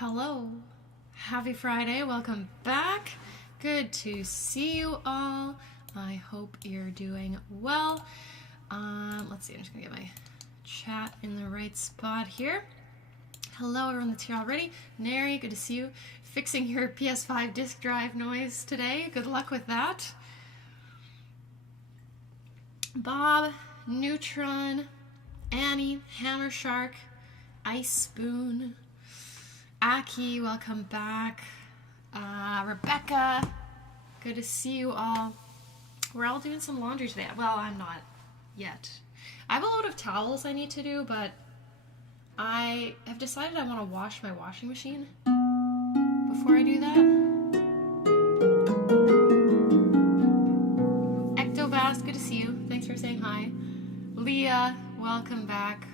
Hello, happy Friday, welcome back. Good to see you all. I hope you're doing well. Let's see, I'm just gonna get my chat in the right spot here. Hello everyone that's here already. Neri, good to see you. Fixing your PS5 disk drive noise today. Good luck with that. Bob, Neutron, Annie, Hammer Shark, Ice Spoon, Aki, welcome back. Rebecca, good to see you all. We're all doing some laundry today. Well, I'm not yet. I have a load of towels I need to do, but I have decided I want to wash my washing machine before I do that. Ectobast, good to see you. Thanks for saying hi. Leah, welcome back.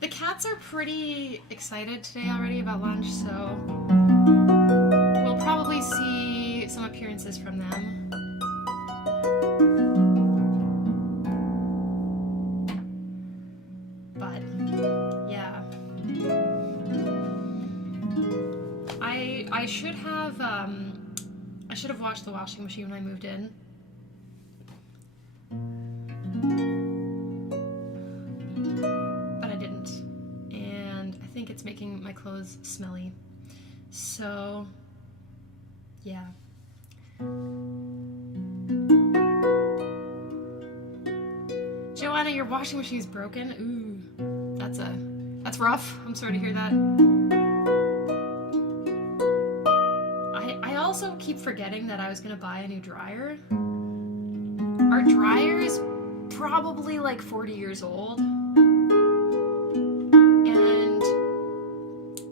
The cats are pretty excited today already about lunch, so we'll probably see some appearances from them. But yeah, I should have washed the washing machine when I moved in. It's making my clothes smelly. So, yeah. Joanna, your washing machine is broken? Ooh, that's a That's rough. I'm sorry to hear that. I also keep forgetting that I was gonna buy a new dryer. Our dryer is probably like 40 years old. And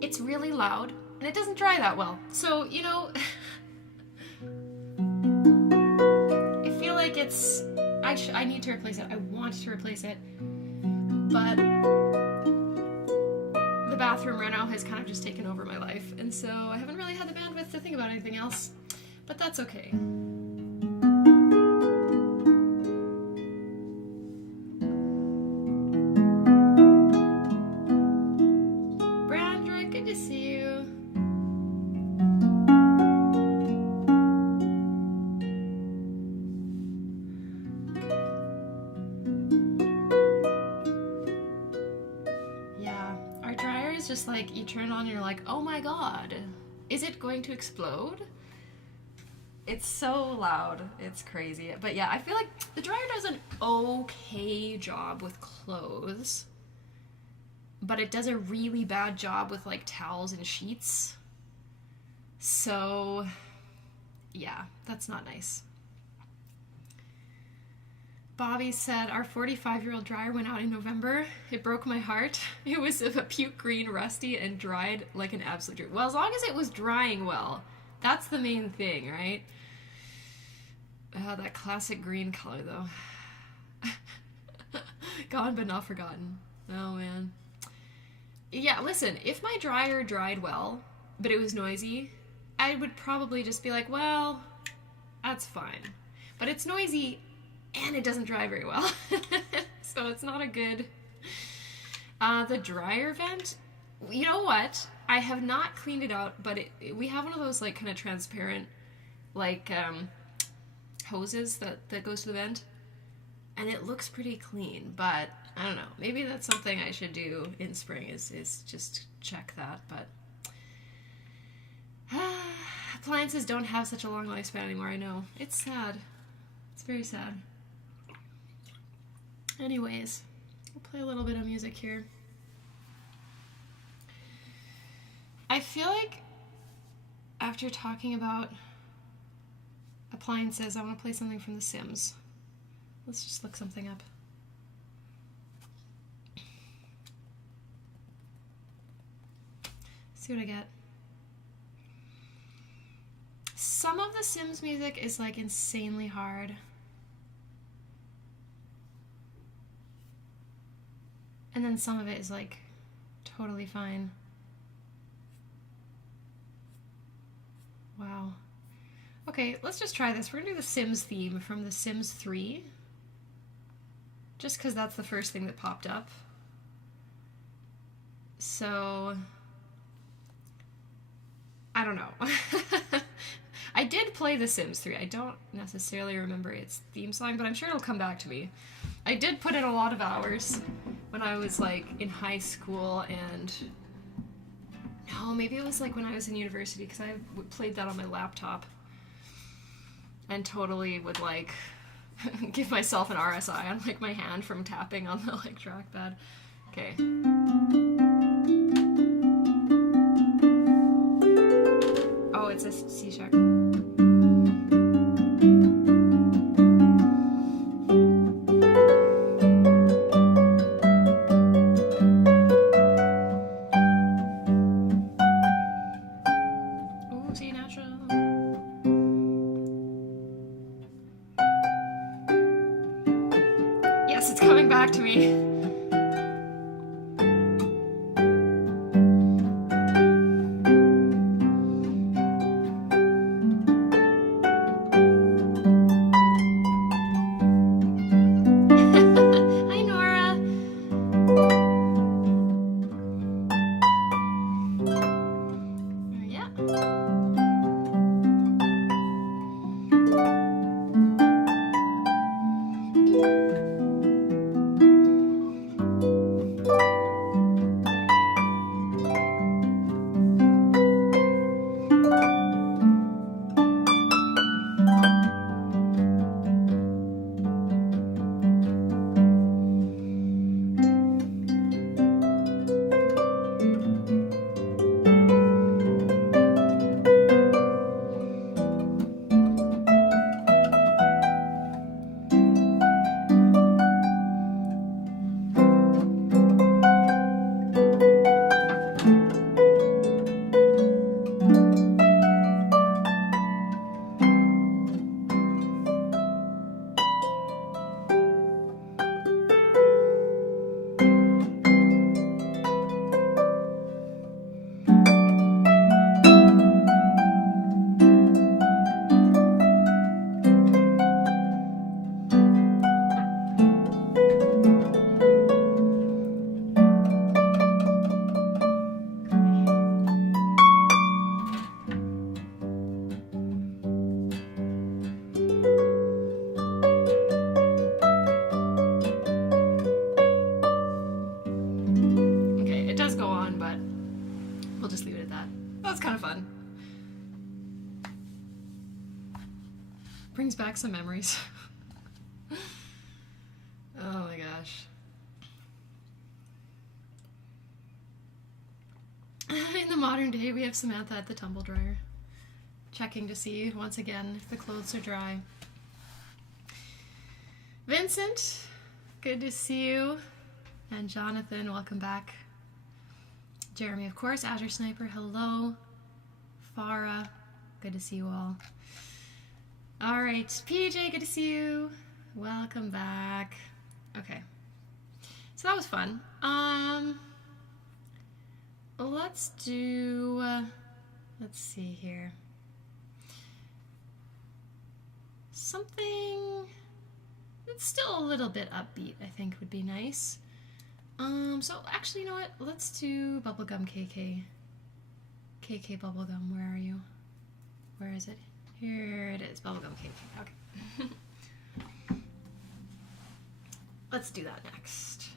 it's really loud. And it doesn't dry that well. So, you know, I feel like it's... I need to replace it. I want to replace it. But the bathroom right now has kind of just taken over my life. And so I haven't really had the bandwidth to think about anything else. But that's okay. Just like you turn it on and you're like, oh my god, is it going to explode? It's so loud, it's crazy. But yeah, I feel like the dryer does an okay job with clothes, but it does a really bad job with like towels and sheets. So yeah, that's not nice. Bobby said, our 45-year-old dryer went out in November. It broke my heart. It was a puke green, rusty, and dried like an absolute dream. Well, as long as it was drying well, that's the main thing, right? That classic green color, though. Gone but not forgotten. Oh, man. Yeah, listen, if my dryer dried well, but it was noisy, I would probably just be like, well, that's fine. But it's noisy and it doesn't dry very well. So it's not a good... the dryer vent, you know what? I have not cleaned it out, but we have one of those like kind of transparent like hoses that goes to the vent. And it looks pretty clean, but I don't know. Maybe that's something I should do in spring is just check that, but... appliances don't have such a long lifespan anymore, I know. It's sad. It's very sad. Anyways, we'll play a little bit of music here. I feel like after talking about appliances, I want to play something from The Sims. Let's just look something up. See what I get. Some of The Sims music is like insanely hard. And then some of it is like totally fine. Wow. Okay, let's just try this. We're gonna do the Sims theme from The Sims 3. Just because that's the first thing that popped up. So... I don't know. I did play The Sims 3. I don't necessarily remember its theme song, but I'm sure it'll come back to me. I did put in a lot of hours when I was like in high school, and no, maybe it was like when I was in university, because I played that on my laptop and totally would like give myself an RSI on like my hand from tapping on the like trackpad. Okay. Oh, it's a C sharp. Back to me. Hi, Nora. Yeah. on, but we'll just leave it at that. That was kind of fun. Brings back some memories. Oh my gosh. In the modern day, we have Samantha at the tumble dryer, checking to see, once again, if the clothes are dry. Vincent, good to see you. And Jonathan, welcome back. Jeremy, of course. Azure Sniper, hello. Farah, good to see you all. All right, PJ, good to see you. Welcome back. Okay, so that was fun. Let's do, let's see here. Something that's still a little bit upbeat, I think would be nice. So actually, you know what? Let's do Bubblegum KK. KK Bubblegum, where are you? Where is it? Here it is, Bubblegum KK. Okay. Let's do that next.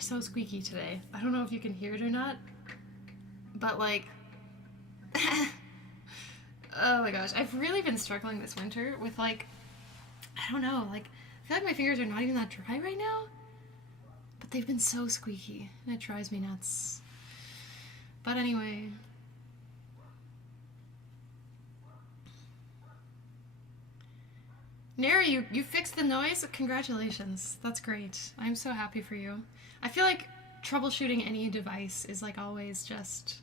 So squeaky today. I don't know if you can hear it or not, but like oh my gosh, I've really been struggling this winter with like, I don't know, like I feel like my fingers are not even that dry right now, but they've been so squeaky and it drives me nuts. But anyway, Neri, you fixed the noise? Congratulations. That's great. I'm so happy for you. I feel like troubleshooting any device is like always just...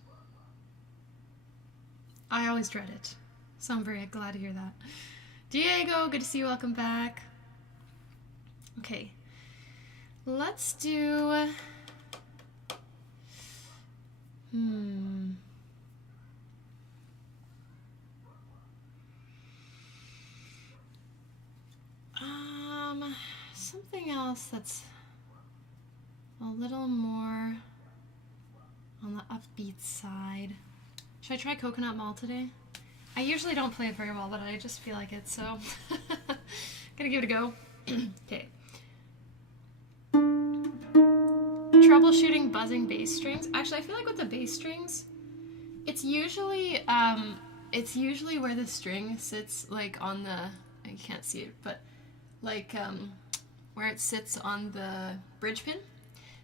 I always dread it. So I'm very glad to hear that. Diego, good to see you. Welcome back. Okay. Let's do... something else that's a little more on the upbeat side. Should I try Coconut Mall today? I usually don't play it very well, but I just feel like it, so Gonna give it a go. Okay. Troubleshooting buzzing bass strings. Actually, I feel like with the bass strings, it's usually where the string sits, like on the, you can't see it, but like where it sits on the bridge pin.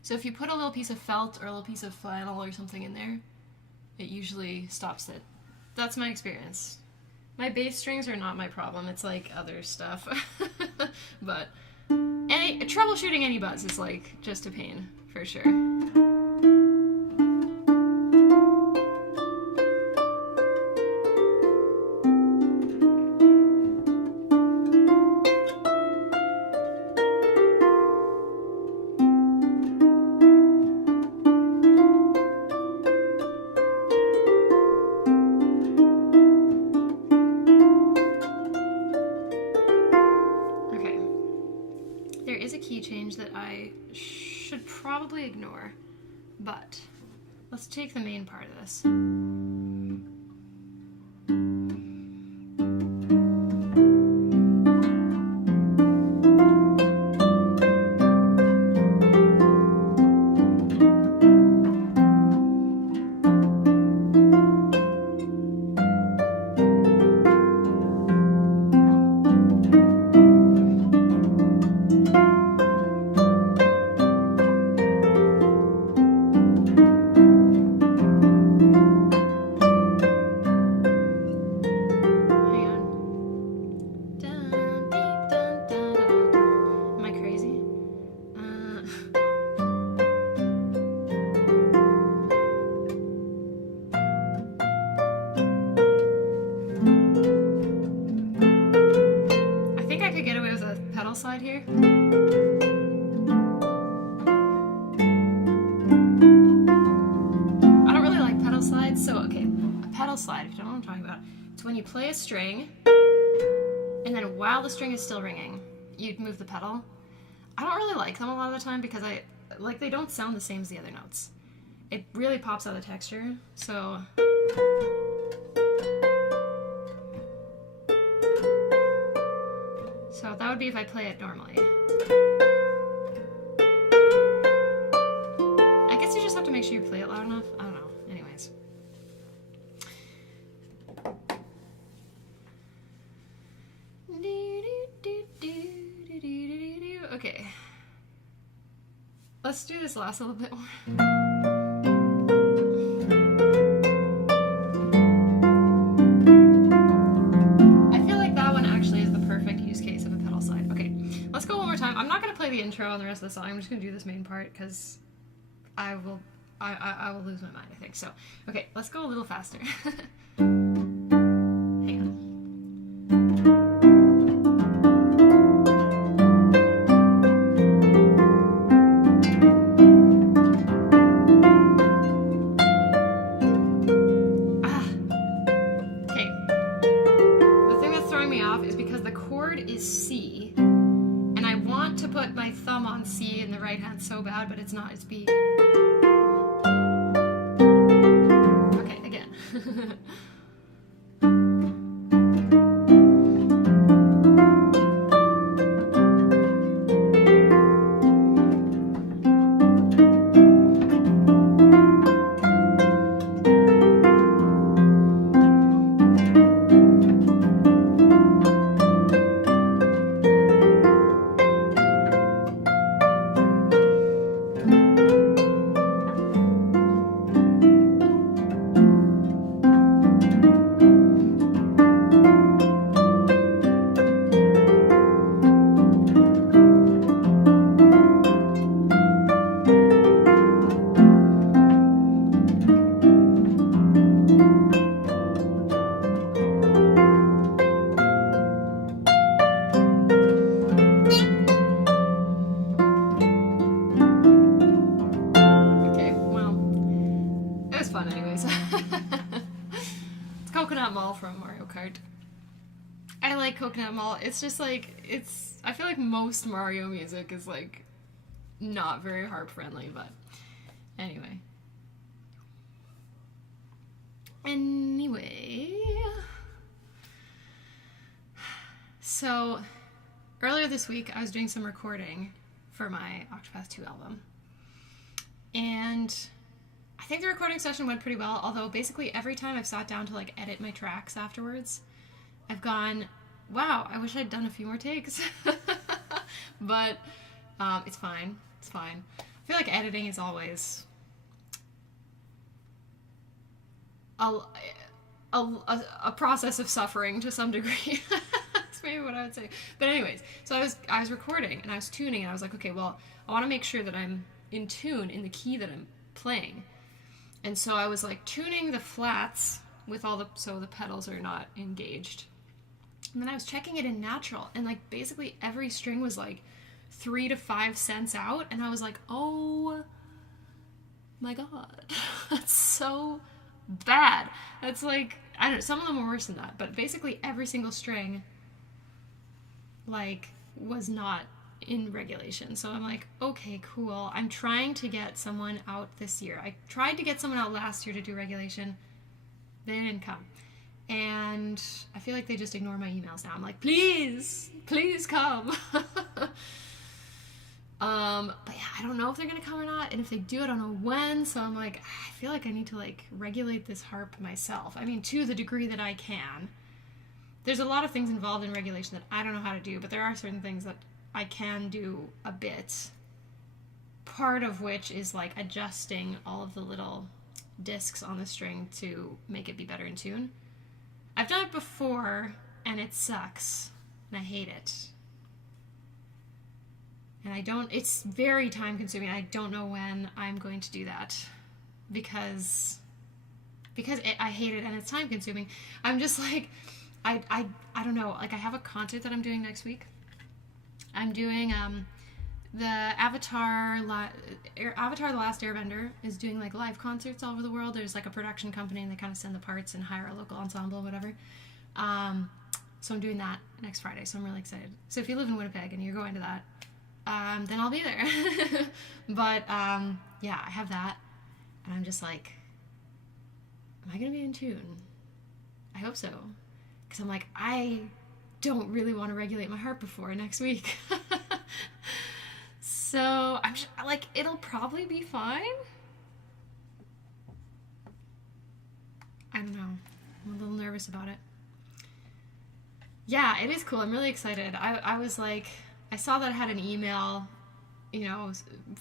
So if you put a little piece of felt or a little piece of flannel or something in there, it usually stops it. That's my experience. My bass strings are not my problem. It's like other stuff. But troubleshooting any buzz is like just a pain for sure. Probably ignore, but let's take the main part of this. Slide here. I don't really like pedal slides, so okay, a pedal slide, if you don't know what I'm talking about, it's when you play a string and then while the string is still ringing, you move the pedal. I don't really like them a lot of the time because they don't sound the same as the other notes. It really pops out the texture, so that would be if I play it normally. I guess you just have to make sure you play it loud enough. I don't know. Anyways. Okay. Let's do this last little bit more. The intro and the rest of the song. I'm just gonna do this main part because I will lose my mind, I think. So, okay, let's go a little faster. Hang on. Okay. The thing that's throwing me off is because the chord is C. To put my thumb on C in the right hand so bad, but it's not, it's B. Okay, again. From Mario Kart. I like Coconut Mall. It's just like, I feel like most Mario music is like not very harp friendly, but anyway. So earlier this week, I was doing some recording for my Octopath 2 album. And I think the recording session went pretty well, although basically every time I've sat down to like edit my tracks afterwards, I've gone, wow, I wish I'd done a few more takes. But it's fine. It's fine. I feel like editing is always a process of suffering to some degree. That's maybe what I would say. But anyways, so I was recording and I was tuning and I was like, okay, well, I want to make sure that I'm in tune in the key that I'm playing. And so I was like tuning the flats with so the pedals are not engaged. And then I was checking it in natural, and like basically every string was like 3 to 5 cents out, and I was like, oh my god, that's so bad. That's like, I don't know, some of them were worse than that, but basically every single string like was not in regulation. So I'm like, okay, cool. I'm trying to get someone out this year. I tried to get someone out last year to do regulation. They didn't come. And I feel like they just ignore my emails now. I'm like, please come. But yeah, I don't know if they're gonna come or not, and if they do, I don't know when. So I'm like, I feel like I need to like regulate this harp myself. I mean, to the degree that I can. There's a lot of things involved in regulation that I don't know how to do, but there are certain things that I can do a bit. Part of which is like adjusting all of the little discs on the string to make it be better in tune. I've done it before, and it sucks, and I hate it. And it's very time consuming. I don't know when I'm going to do that because I hate it and it's time consuming. I'm just like, I don't know, like I have a concert that I'm doing next week. I'm doing, the Avatar The Last Airbender is doing like live concerts all over the world. There's like a production company and they kind of send the parts and hire a local ensemble or whatever. So I'm doing that next Friday, so I'm really excited. So if you live in Winnipeg and you're going to that, then I'll be there. But yeah, I have that, and I'm just like, am I gonna be in tune? I hope so, because I'm like, I don't really want to regulate my harp before next week. So I'm just, like, it'll probably be fine. I don't know. I'm a little nervous about it. Yeah, it is cool. I'm really excited. I was like, I saw that I had an email, you know,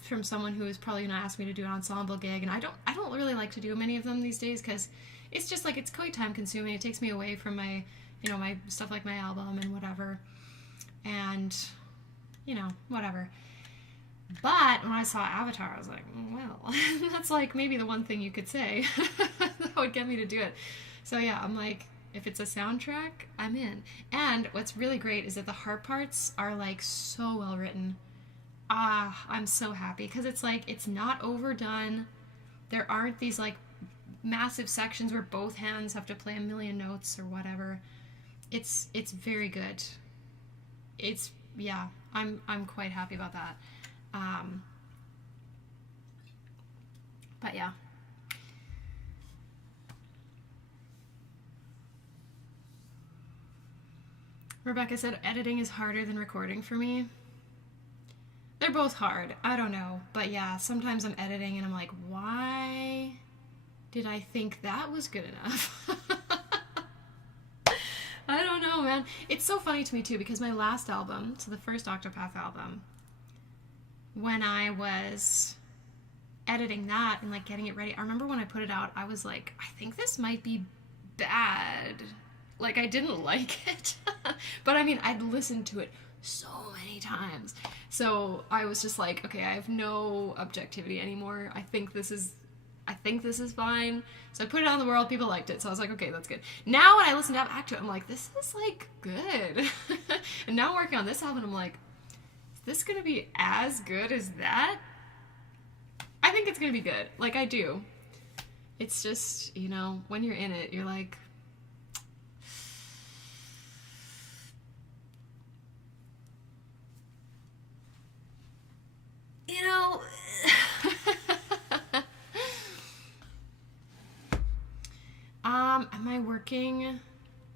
from someone who was probably going to ask me to do an ensemble gig, and I don't really like to do many of them these days because it's just like, it's quite time consuming. It takes me away from my, you know, my stuff like my album and whatever. And, you know, whatever. But when I saw Avatar, I was like, well, that's like maybe the one thing you could say that would get me to do it. So yeah, I'm like, if it's a soundtrack, I'm in. And what's really great is that the harp parts are like so well written. I'm so happy because it's like, it's not overdone. There aren't these like massive sections where both hands have to play a million notes or whatever. It's very good. Yeah, I'm quite happy about that. But yeah. Rebecca said editing is harder than recording for me. They're both hard. I don't know. But yeah, sometimes I'm editing and I'm like, why did I think that was good enough? I don't know, man. It's so funny to me too because my last album, so the first Octopath album, when I was editing that and like getting it ready, I remember when I put it out, I was like, I think this might be bad. Like, I didn't like it. But I mean, I'd listened to it so many times. So I was just like, okay, I have no objectivity anymore. I think this is fine. So I put it out in the world, people liked it. So I was like, okay, that's good. Now when I listen back to it, I'm like, this is like good. And now working on this album, I'm like, is this gonna be as good as that? I think it's gonna be good. Like, I do. It's just, you know, when you're in it, you're like, you know, am I working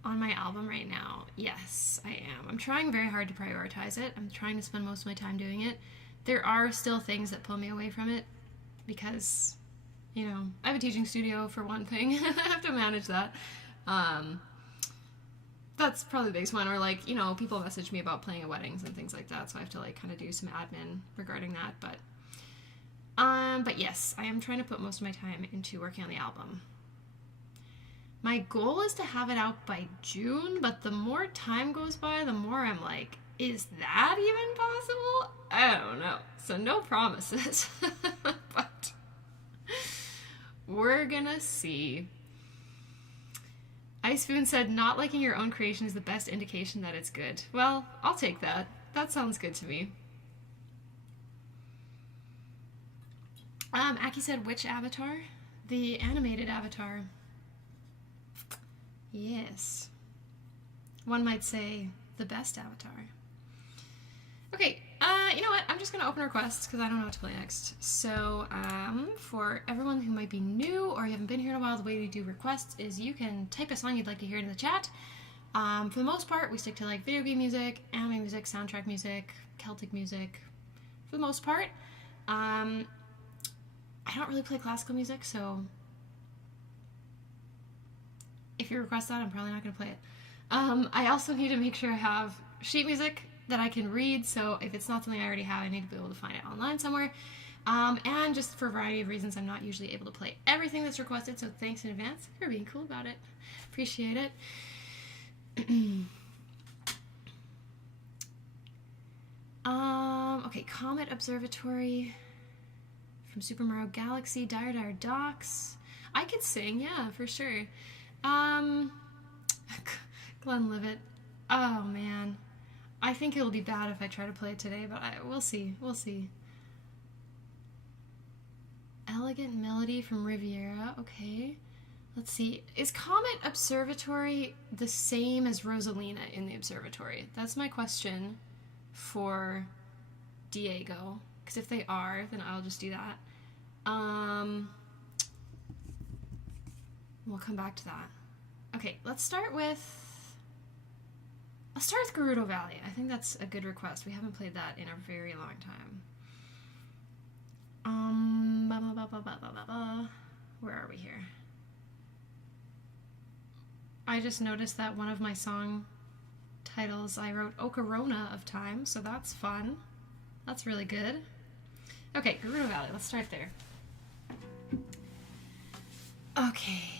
on my album right now. Yes, I am. I'm trying very hard to prioritize it. I'm trying to spend most of my time doing it. There are still things that pull me away from it because, you know, I have a teaching studio for one thing. I have to manage that. That's probably the biggest one. Or like, you know, people message me about playing at weddings and things like that, so I have to like kind of do some admin regarding that. But yes, I am trying to put most of my time into working on the album. My goal is to have it out by June, but the more time goes by, the more I'm like, is that even possible? I don't know. So no promises. But we're gonna see. Icepoon said, not liking your own creation is the best indication that it's good. Well, I'll take that. That sounds good to me. Aki said, which avatar? The animated avatar. Yes. One might say the best avatar. Okay, you know what? I'm just going to open requests because I don't know what to play next. So, for everyone who might be new or you haven't been here in a while, the way we do requests is you can type a song you'd like to hear in the chat. For the most part, we stick to like video game music, anime music, soundtrack music, Celtic music, for the most part. I don't really play classical music, so if you request that, I'm probably not going to play it. I also need to make sure I have sheet music that I can read, so if it's not something I already have, I need to be able to find it online somewhere. And just for a variety of reasons, I'm not usually able to play everything that's requested, so thanks in advance for being cool about it. Appreciate it. Okay, Comet Observatory from Super Mario Galaxy, Dire Dire Docks. I could sing, yeah, for sure. Glenlivet. Oh, man. I think it'll be bad if I try to play it today, but we'll see. We'll see. Elegant Melody from Riviera. Okay. Let's see. Is Comet Observatory the same as Rosalina in the observatory? That's my question for Diego. Because if they are, then I'll just do that. We'll come back to that. Okay, let's start with Gerudo Valley. I think that's a good request. We haven't played that in a very long time. Where are we here? I just noticed that one of my song titles, I wrote Ocarona of Time, so that's fun. That's really good. Okay, Gerudo Valley, let's start there. Okay.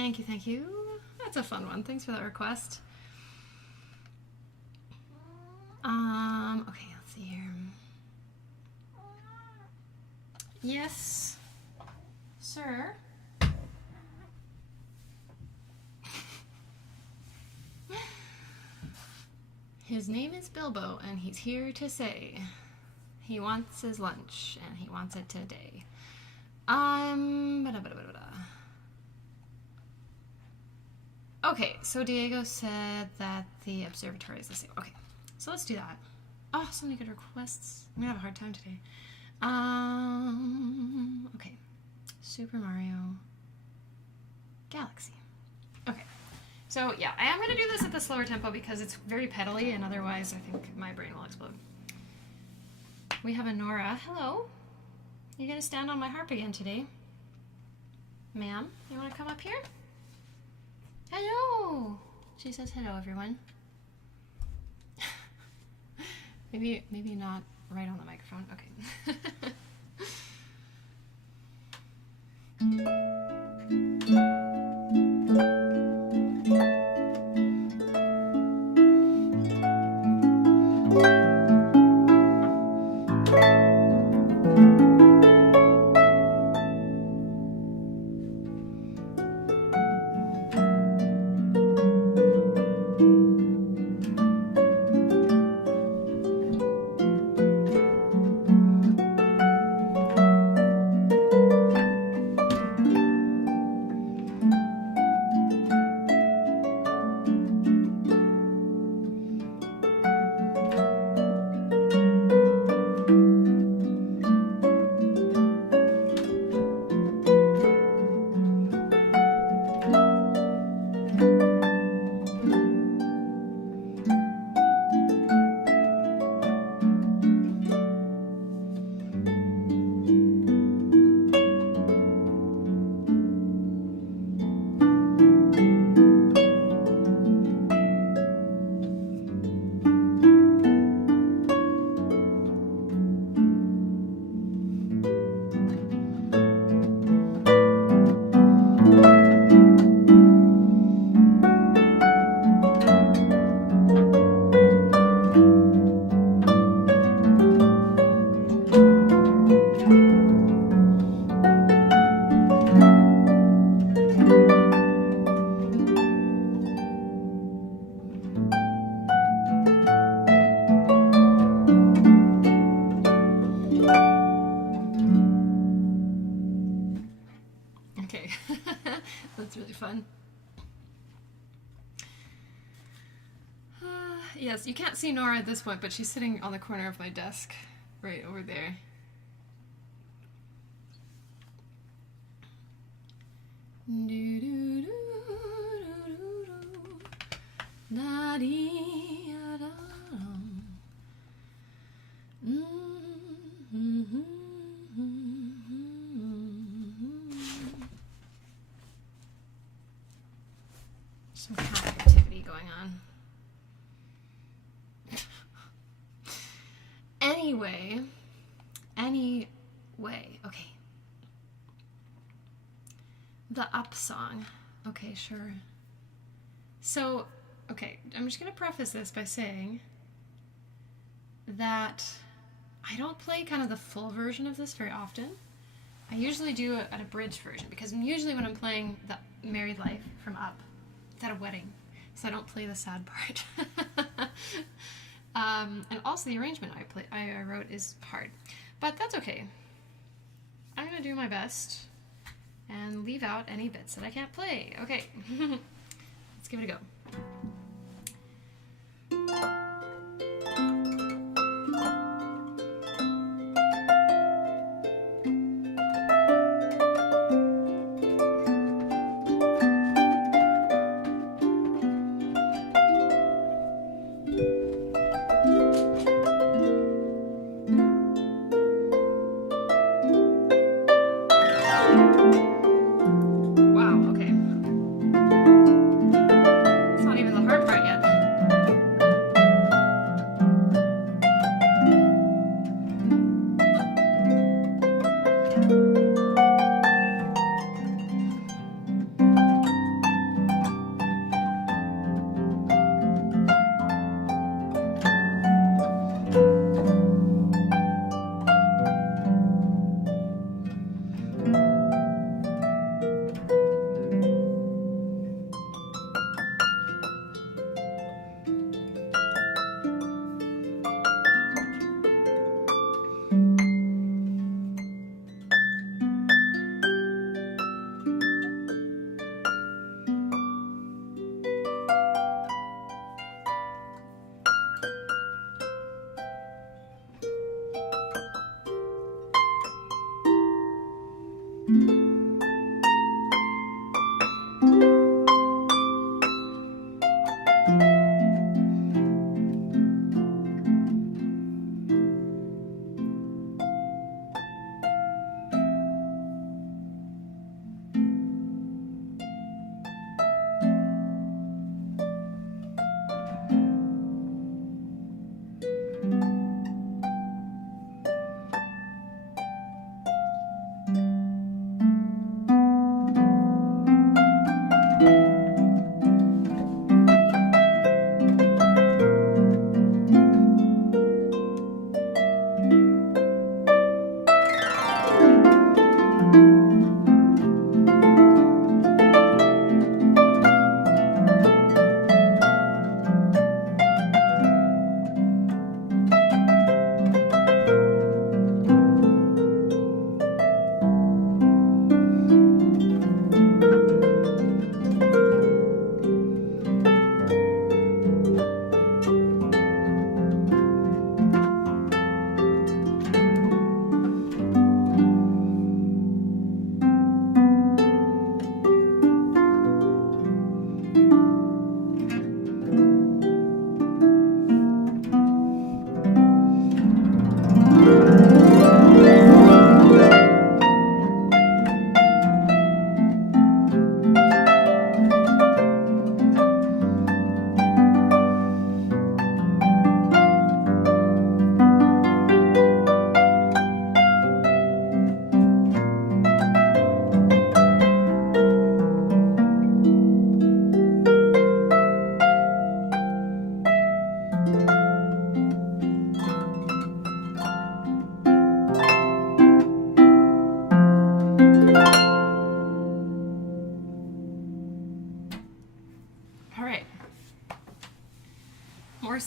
Thank you, thank you. That's a fun one. Thanks for that request. Okay, let's see here. Yes, sir. His name is Bilbo, and he's here to say he wants his lunch, and he wants it today. Okay, so Diego said that the observatory is the same. Okay, so let's do that. Oh, so many good requests. I'm gonna have a hard time today. Okay. Super Mario Galaxy. Okay. So yeah, I am going to do this at the slower tempo because it's very pedally, and otherwise I think my brain will explode. We have a Nora. Hello. You're going to stand on my harp again today. Ma'am, you want to come up here? Hello. She says hello, everyone. maybe not right on the microphone. Okay. That's really fun. Yes, you can't see Nora at this point, but she's sitting on the corner of my desk, right over there. Some cat activity going on. Anyway, okay. The up song. Okay, sure. So, okay, I'm just going to preface this by saying that I don't play kind of the full version of this very often. I usually do an abridged version because usually when I'm playing the Married Life from Up, it's at a wedding, so I don't play the sad part. And also the arrangement I wrote is hard, but that's okay. I'm gonna do my best and leave out any bits that I can't play. Okay, let's give it a go.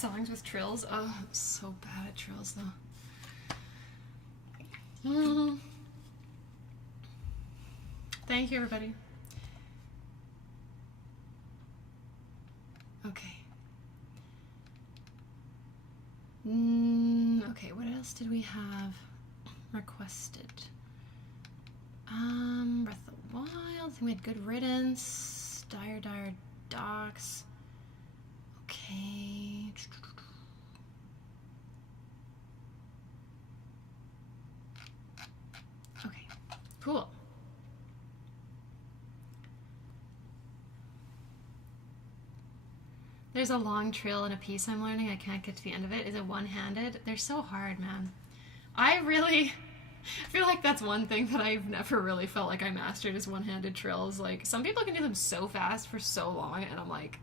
songs with trills. Oh, I'm so bad at trills though. Thank you, everybody. Okay. Okay, what else did we have requested? Breath of the Wild. I think we had Good Riddance. Dire Docks. Okay. Okay, cool. There's a long trill in a piece I'm learning. I can't get to the end of it. Is it one-handed? They're so hard, man. I feel like that's one thing that I've never really felt like I mastered is one-handed trills. Like, some people can do them so fast for so long, and I'm like,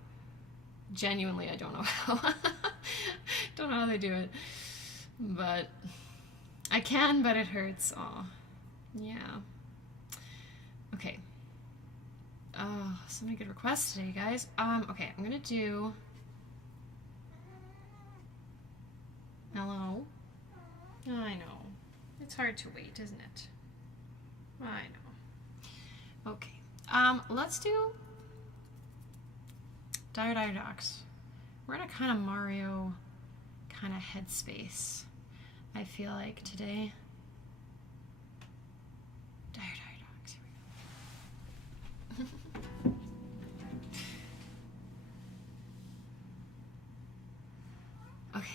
genuinely, I don't know how. Don't know how they do it. But I can, but it hurts. Aw. Yeah. Okay. Oh, so many good requests today, guys. Okay, I'm gonna do... Hello? I know. It's hard to wait, isn't it? I know. Okay. Let's do Dire Docks. We're in a kind of Mario kind of headspace, I feel like, today. Dire Docks, here we go. Okay.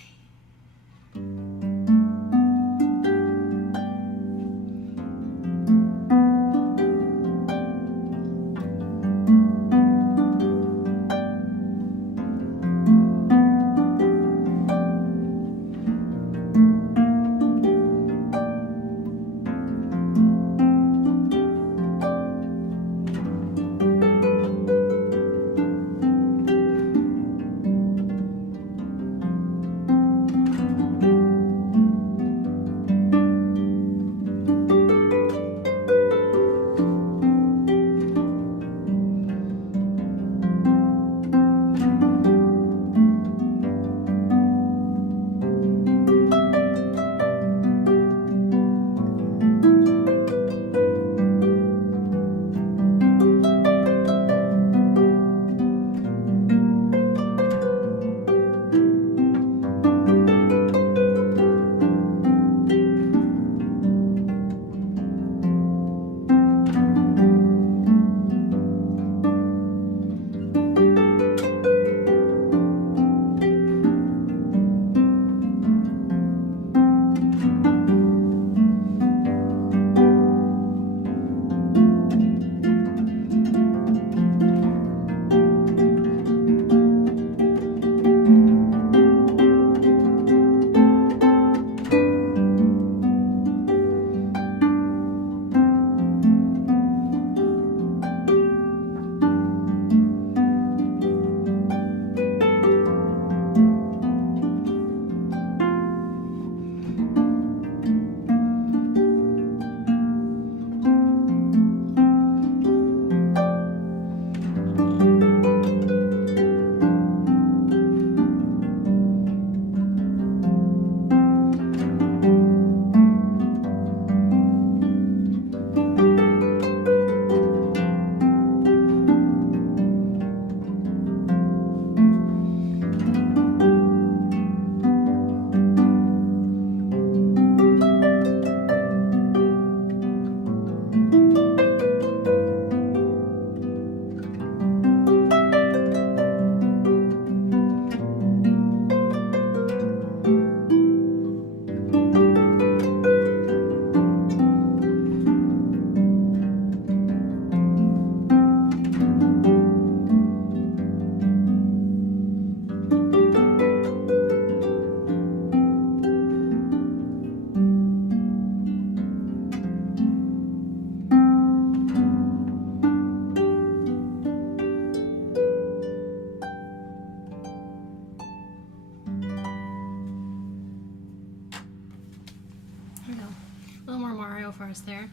There.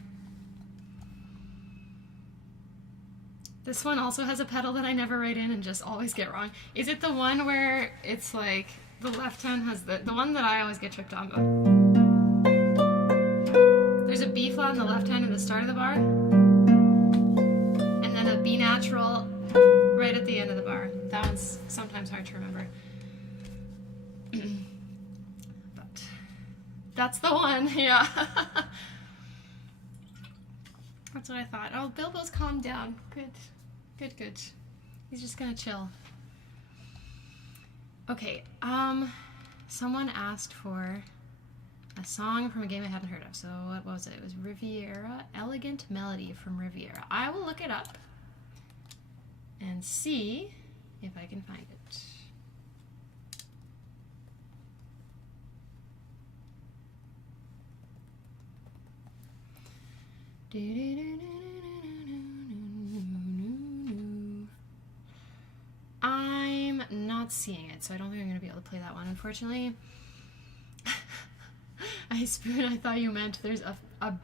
This one also has a pedal that I never write in and just always get wrong. Is it the one where it's like the left hand has the one that I always get tripped on. There's a B flat in the left hand at the start of the bar, and then a B natural right at the end of the bar. That one's sometimes hard to remember. But that's the one, yeah. That's what I thought. Oh, Bilbo's calmed down. Good. Good, good. He's just gonna chill. Okay, someone asked for a song from a game I hadn't heard of. So what was it? It was Riviera, Elegant Melody from Riviera. I will look it up and see if I can find it. I'm not seeing it, so I don't think I'm going to be able to play that one, unfortunately. I spoon, I thought you meant there's a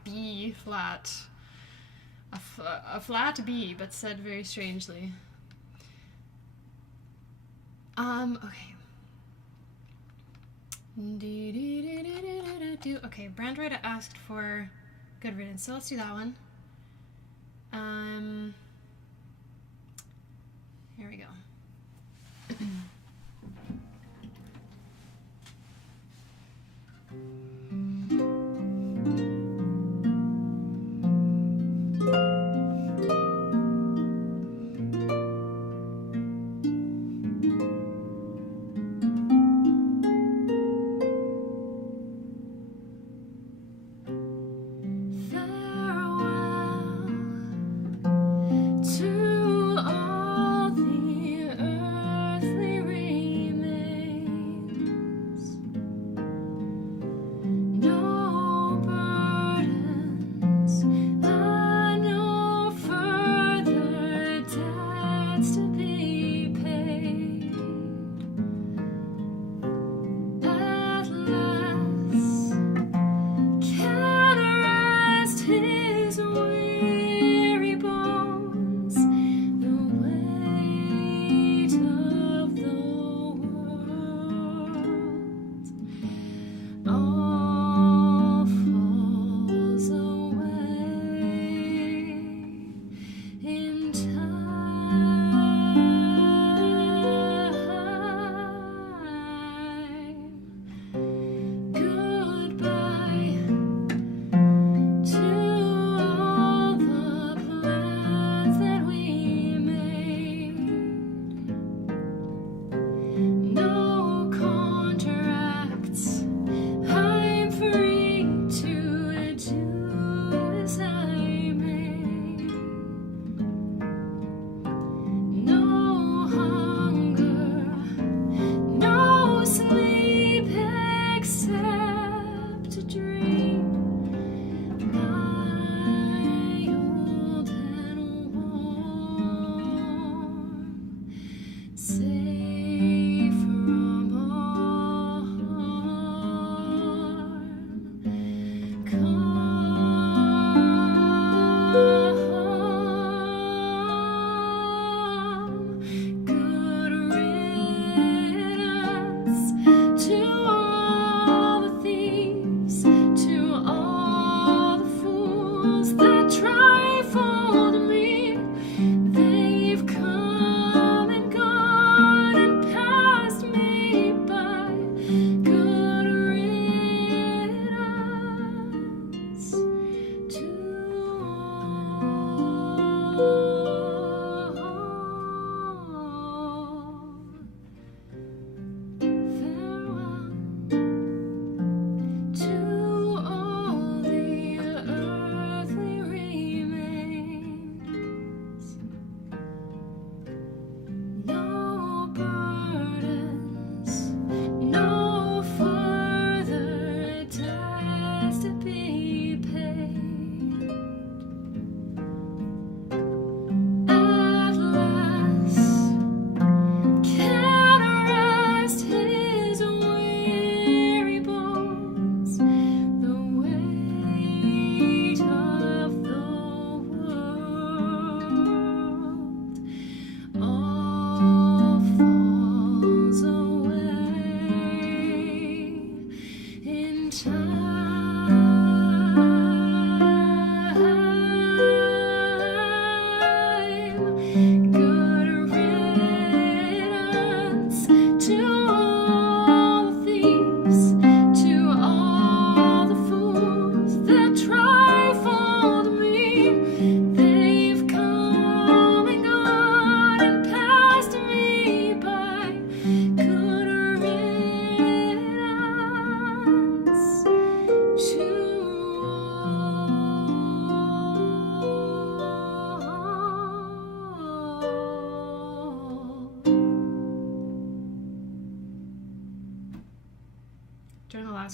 B flat. A flat B, but said very strangely. Okay. Okay, Brandroid asked for Good Riddance, so let's do that one. Here we go. Farewell to all the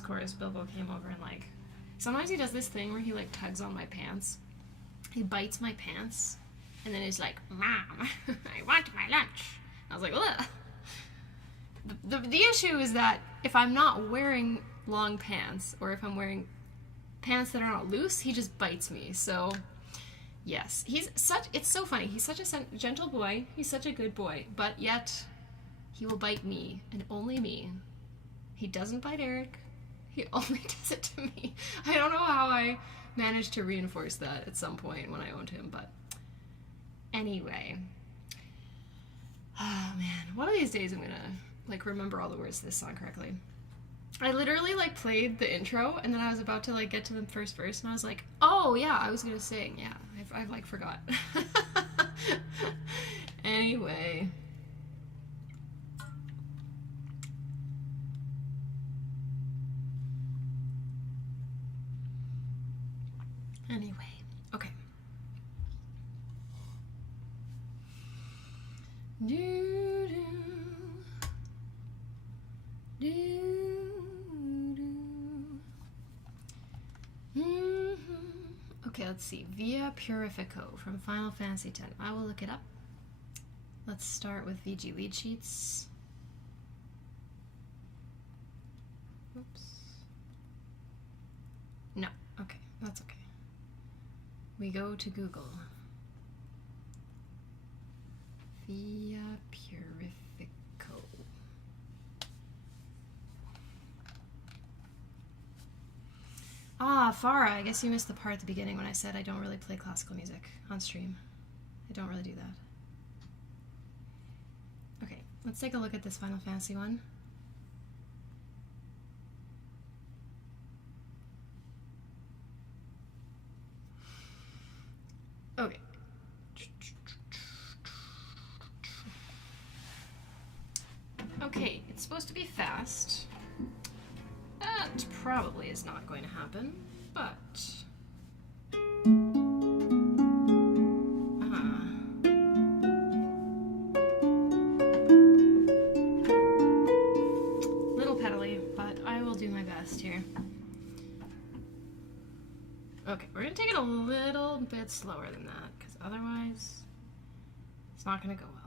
chorus, Bilbo came over and like, sometimes he does this thing where he like tugs on my pants. He bites my pants, and then he's like, "Mom, I want my lunch." I was like, ugh. The issue is that if I'm not wearing long pants, or if I'm wearing pants that are not loose, he just bites me. So, yes, it's so funny. He's such a gentle boy. He's such a good boy, but yet he will bite me, and only me. He doesn't bite Eric. He only does it to me. I don't know how I managed to reinforce that at some point when I owned him, but anyway. Oh man, one of these days I'm gonna like remember all the words to this song correctly. I literally like played the intro, and then I was about to like get to the first verse, and I was like, oh yeah, I was gonna sing. Yeah, I've like forgot. Anyway. Okay. Do, do, do, do. Okay, let's see. Via Purifico from Final Fantasy X. I will look it up. Let's start with VG lead sheets. Oops. No, okay, that's okay. We go to Google. Via Purifico. Ah, Farah, I guess you missed the part at the beginning when I said I don't really play classical music on stream. I don't really do that. Okay, let's take a look at this Final Fantasy one. Okay. Okay, it's supposed to be fast. That probably is not going to happen, but... Little pedally, but I will do my best here. Okay, we're going to take it a little bit slower than that, because otherwise it's not going to go well.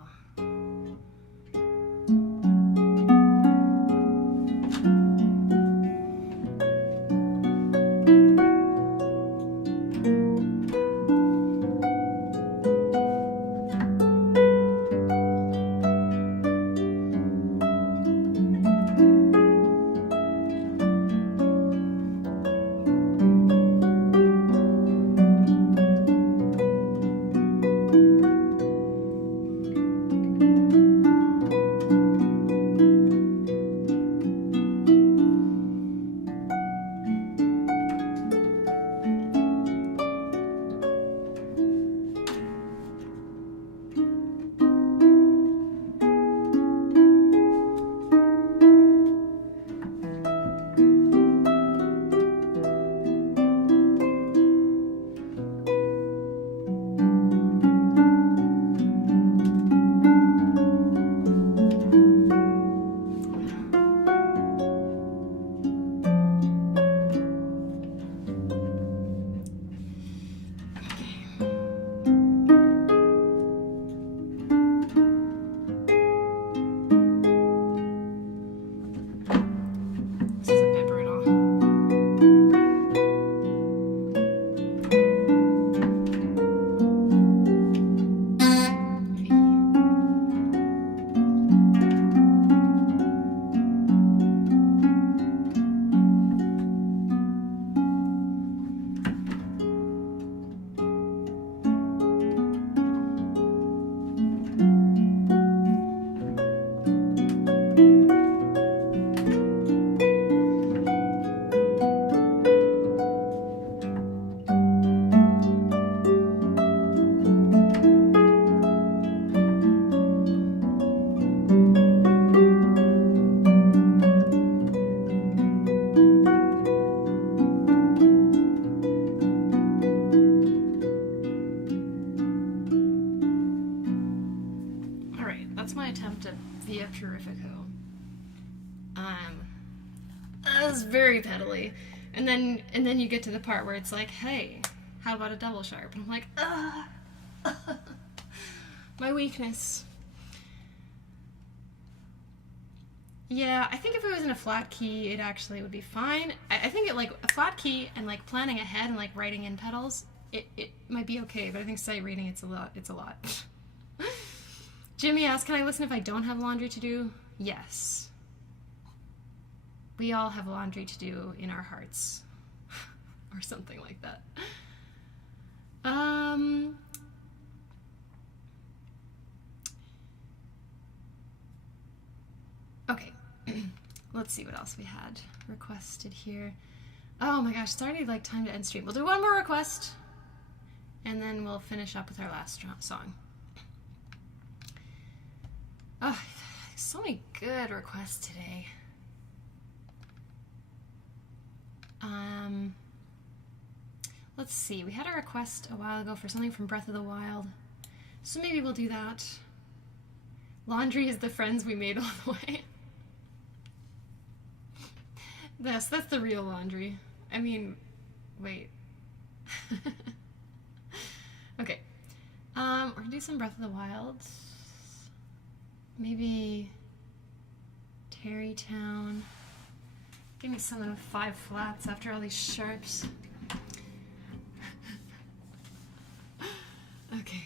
very pedally. And then you get to the part where it's like, hey, how about a double sharp? And I'm like, my weakness. Yeah, I think if it was in a flat key, it actually would be fine. I think it, like, a flat key and, like, planning ahead and, like, writing in pedals, it might be okay, but I think sight reading, it's a lot. Jimmy asks, can I listen if I don't have laundry to do? Yes. We all have laundry to do in our hearts. Or something like that. Okay. Let's see what else we had requested here. Oh my gosh, it's already like time to end stream. We'll do one more request, and then we'll finish up with our last song. Oh, so many good requests today. Let's see. We had a request a while ago for something from Breath of the Wild, so maybe we'll do that. Laundry is the friends we made all the way. That's the real laundry. I mean, wait. Okay. We're gonna do some Breath of the Wild. Maybe Terrytown. Give me something with 5 flats after all these sharps. Okay.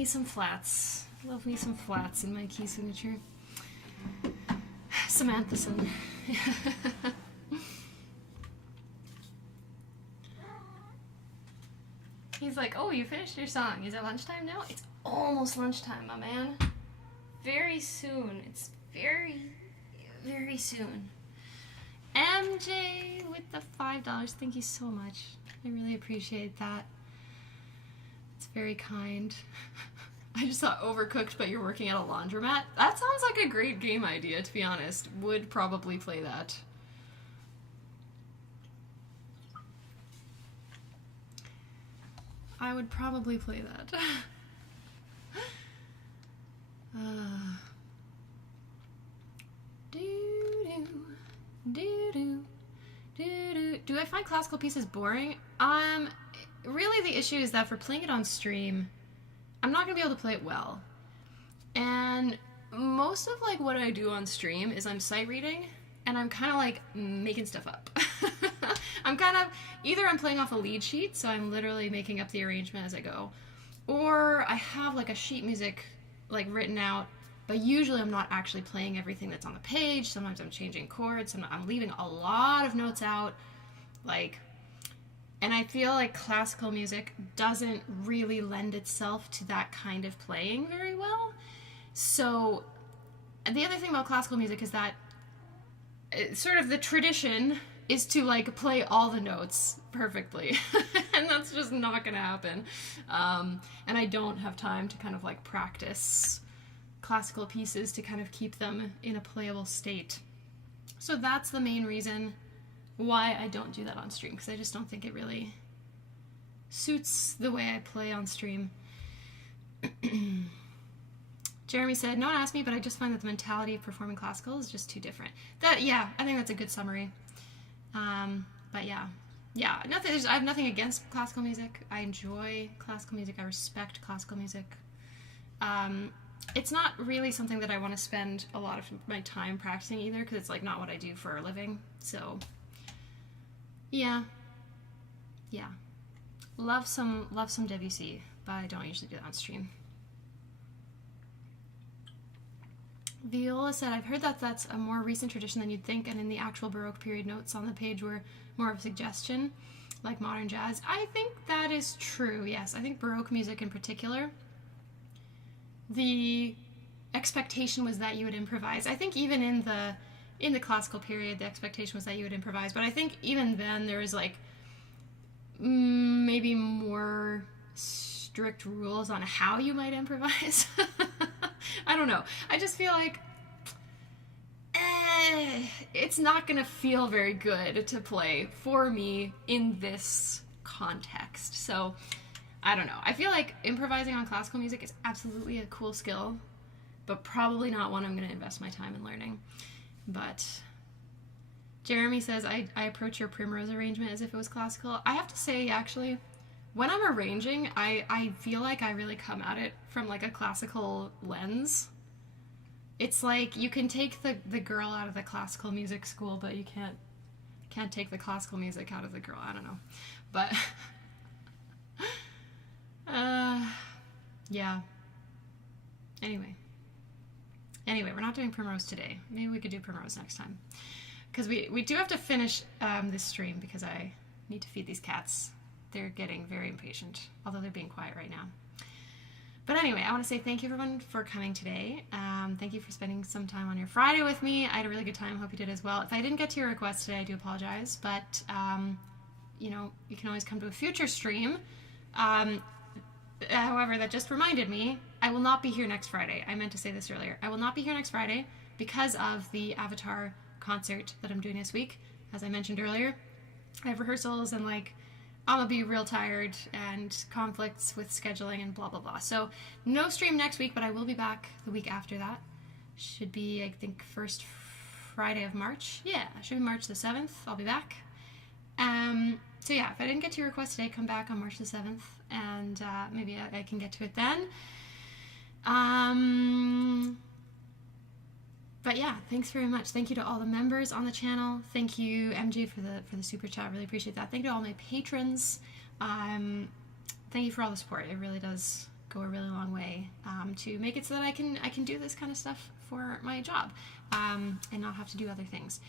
me some flats. Love me some flats in my key signature. Samanthason. He's like, oh, you finished your song. Is it lunchtime now? It's almost lunchtime, my man. Very soon. It's very, very soon. MJ with the $5. Thank you so much. I really appreciate that. It's very kind. I just thought Overcooked, but you're working at a laundromat. That sounds like a great game idea, to be honest. Would probably play that. I would probably play that. Do I find classical pieces boring? Really the issue is that for playing it on stream, I'm not gonna be able to play it well. And most of like what I do on stream is I'm sight reading and I'm kind of like making stuff up. I'm kind of, either I'm playing off a lead sheet, so I'm literally making up the arrangement as I go, or I have like a sheet music like written out, but usually I'm not actually playing everything that's on the page. Sometimes I'm changing chords, and I'm leaving a lot of notes out, like, and I feel like classical music doesn't really lend itself to that kind of playing very well. So the other thing about classical music is that sort of the tradition is to like play all the notes perfectly and that's just not gonna happen. And I don't have time to kind of like practice classical pieces to kind of keep them in a playable state. So that's the main reason why I don't do that on stream, because I just don't think it really suits the way I play on stream. Jeremy said, no one asked me, but I just find that the mentality of performing classical is just too different. That, yeah, I think that's a good summary. But yeah, I have nothing against classical music. I enjoy classical music. I respect classical music. It's not really something that I want to spend a lot of my time practicing either, because it's like not what I do for a living. So yeah, love some Debussy, but I don't usually do that on stream. Viola said, I've heard that that's a more recent tradition than you'd think, and in the actual Baroque period notes on the page were more of a suggestion, like modern jazz. I think that is true, yes. I think Baroque music in particular, the expectation was that you would improvise. I think even in the classical period, the expectation was that you would improvise, but I think even then there was like maybe more strict rules on how you might improvise. I don't know. I just feel like it's not gonna feel very good to play for me in this context. So I don't know. I feel like improvising on classical music is absolutely a cool skill, but probably not one I'm gonna invest my time in learning. But Jeremy says, I approach your Primrose arrangement as if it was classical. I have to say, actually, when I'm arranging, I feel like I really come at it from like a classical lens. It's like you can take the girl out of the classical music school, but you can't take the classical music out of the girl. I don't know. But yeah. Anyway, we're not doing Primrose today. Maybe we could do Primrose next time. Because we do have to finish this stream because I need to feed these cats. They're getting very impatient, although they're being quiet right now. But anyway, I want to say thank you everyone for coming today. Thank you for spending some time on your Friday with me. I had a really good time. Hope you did as well. If I didn't get to your request today, I do apologize. But, you know, you can always come to a future stream. However, that just reminded me, I will not be here next Friday. I meant to say this earlier. I will not be here next Friday because of the Avatar concert that I'm doing this week. As I mentioned earlier, I have rehearsals and like I'm gonna be real tired and conflicts with scheduling and blah blah blah. So no stream next week, but I will be back the week after that. Should be, I think, first Friday of March. Yeah, it should be March the 7th. I'll be back. So yeah, if I didn't get to your request today, come back on March the 7th and maybe I can get to it then. But yeah, thanks very much. Thank you to all the members on the channel. Thank you, MJ, for the super chat. Really appreciate that. Thank you to all my patrons. Thank you for all the support. It really does go a really long way to make it so that I can do this kind of stuff for my job and not have to do other things.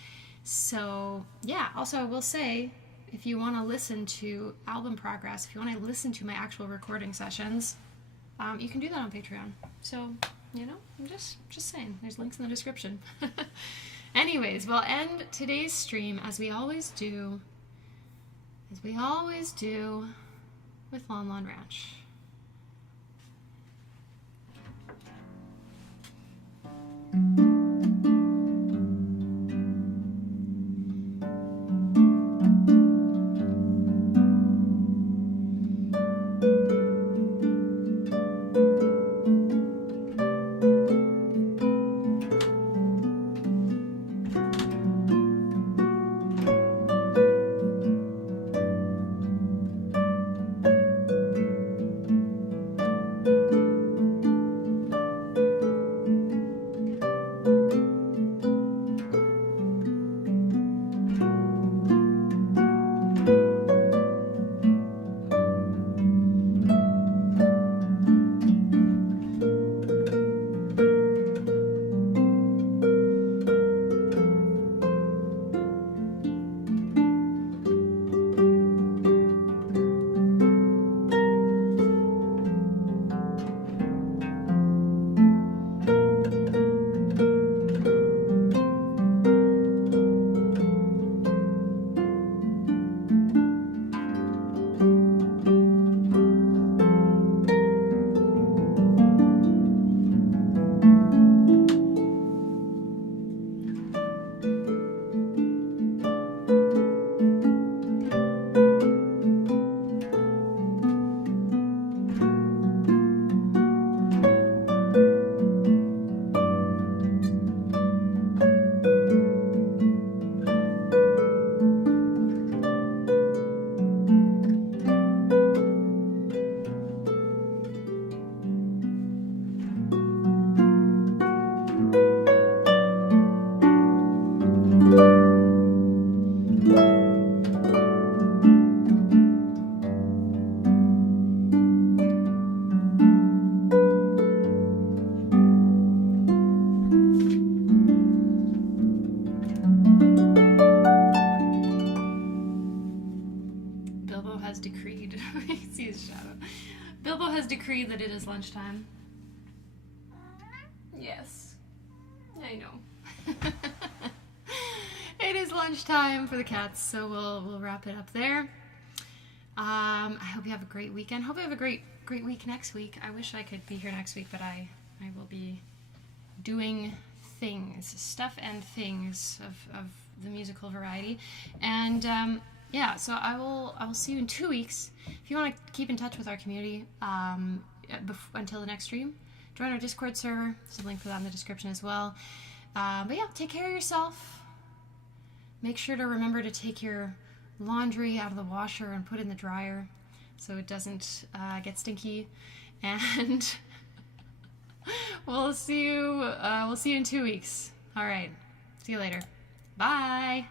So yeah, also I will say, if you want to listen to album progress, if you want to listen to my actual recording sessions, you can do that on Patreon. So, you know, I'm just saying, there's links in the description. Anyways, we'll end today's stream as we always do with Lon Lon Ranch. That it is lunchtime. Yes, I know. It is lunchtime for the cats, so we'll wrap it up there. I hope you have a great weekend. Hope you have a great week next week. I wish I could be here next week, but I will be doing stuff and things of the musical variety. And yeah, so I will see you in 2 weeks. If you want to keep in touch with our community until the next stream, join our Discord server. There's a link for that in the description as well. But yeah, take care of yourself. Make sure to remember to take your laundry out of the washer and put it in the dryer so it doesn't get stinky. And we'll see you in 2 weeks. All right, see you later. Bye.